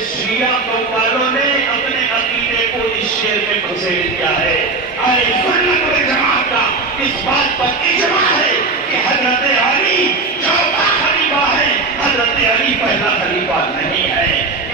शिया वालों ने अपने अकीदे को इस शेर में घुसेड़ दिया है। जमात का इस बात पर इजमा है कि हजरत अली चौथा खलीफा है, हजरत अली पहला खलीफा नहीं है।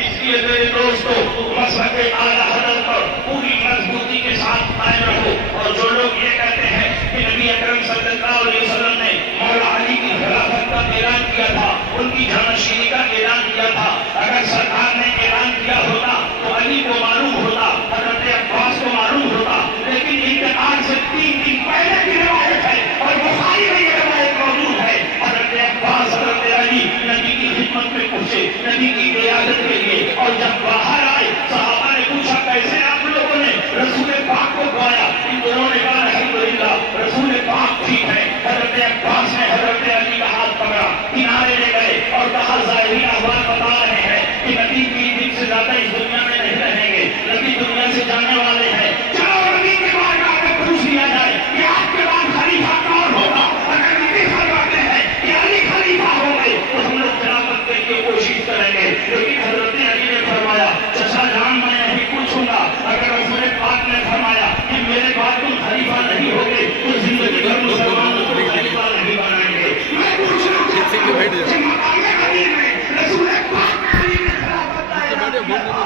इसलिए मेरे दोस्तों, मसलक आला हजरत पर पूरी मजबूती के साथ कायम रहो। और जो लोग ये कहते हैं कि नबी अकरम सल्लल्लाहु अलैहि वसल्लम ने मौला अली की खिलाफत का ऐलान किया था, उनकी जानशीनी का ऐलान किया था, अगर सरकार ने ऐलान किया होता तो अली को मालूम होता, हजरत अब्बास को मालूम होता। लेकिन इंतकाल से 3 दिन पहले की रिवायत है और बुखारी में ये रिवायत मौजूद है। हजरत अब्बास हजरत अली नबी की खिदमत में पहुंचे, नबी की इयादत के लिए, और जब बाहर आए सहाबा ने पूछा कैसे आप लोगों ने रसूल पाक को पाया। इन दोनों ने कहा अल्हम्दुलिल्लाह रसूल पाक ठीक है। हजरत अब्बास ने हजरत अली का हाथ पकड़ा, किनारे ले गए और कहा ज़ाहिरी अहवाल बता रहे हैं कि नबी 3 दिन से ज्यादा इस दुनिया में नहीं रहेंगे, नबी दुनिया से जाने वाले हैं। चलो नबी के बाद आकर पूछ लिया जाए कि आपके बाद खलीफा कौन होगा। अगर नबी फरमाते हैं कि अली खलीफा होंगे तो हम लोग खिलाफत के लिए कोशिश करेंगे। लेकिन हजरत अली ने फरमाया चचा जान मैं नहीं पूछूंगा, अगर रसूल पाक ने फरमाया कि मेरे बाद तुम खलीफा नहीं होगे तो जिंदगी भर मुसलमानों को खलीफा नहीं बनाएंगे। मैं पूछना चाहता हूं कि मकाम अली में रसूल पाक ने अली ने खिलाफत का ऐलान किया था,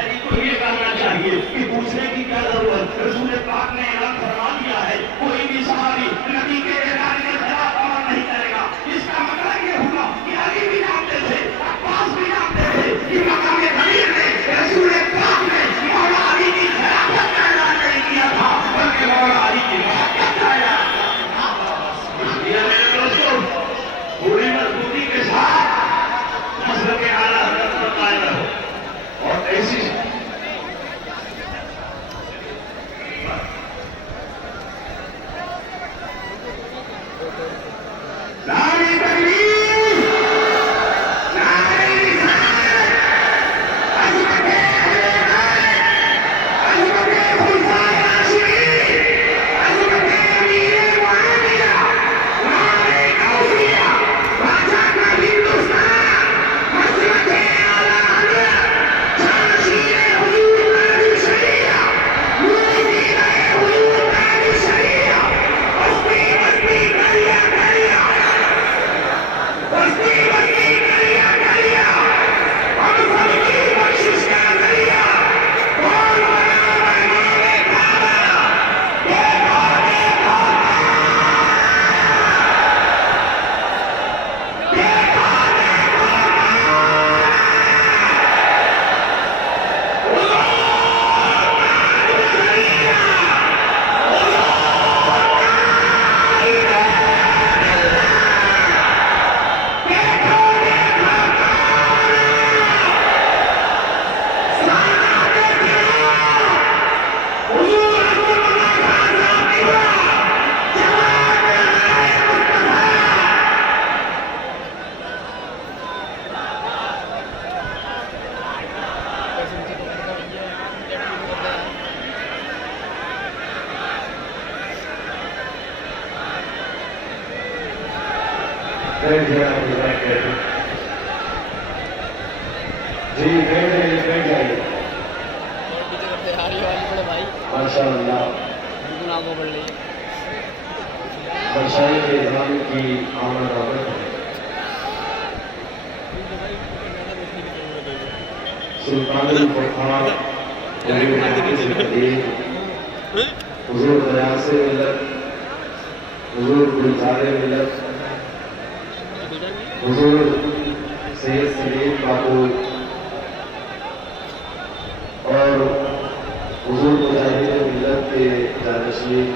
अली को ये कहना चाहिए कि पूछने की क्या जरूरत, रसूल पाक ने ऐलान फरमा दिया है, कोई भी सहाबी नबी के ऐलान के खिलाफ अमल नहीं करेगा। इसका मतलब ये हुआ कि अली भी जानते थे, अब्बास भी जानते थे कि मकाम अली में रसूल पाक ने मौला अली की खिलाफत का ऐलान नहीं किया था, बल्कि मौला अली की मोहब्बत का ऐलान किया था। इसलिए मेरे दोस्तों, पूरी मजबूती के साथ मसलक आला हज़रत पर कायम रहो और ऐसी नारी तकबीर, नारी रिसालत, अज़मत-ए अज़मत-ए खुलफाए राशिदीन, अज़मत-ए अमीर-ए-मुआविया, नारे-ए-औसिया, बादशाह का हिंदुस्तान, मसलक-ए आला हज़रत, जानशीन-ए-हुज़ूर कादिर शरीया, मुरीद-ए-हुज़ूर कादिर शरीया, बस्ती-बस्ती गलियां बैठ जाइए जी, बैठ जाइए। माशाअल्लाह बरसाई के इमाम की आमद आमद है। सुल्तानुल फुरखान हुजूर दयासे मिलत, हुजूर गुलजारे मिलत, हुजूर सैयद सलीम बाबू और हुजूर मुजाहिद मिलत के जानशीन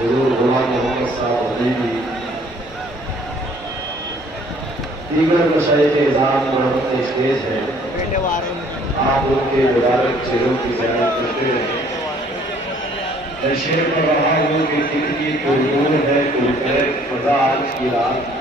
हुजूर गुलाम मोहम्मद साहब हबीबी, दीगर मशाइख इज़ाम मोहम्मद स्टेज है, आप उनके मुबारक चेहरों की ज़ियारत करते रहें। मैं शेर कर रहा हूँ कि जिंदगी कोई नूर है, कोई फजा आज की रात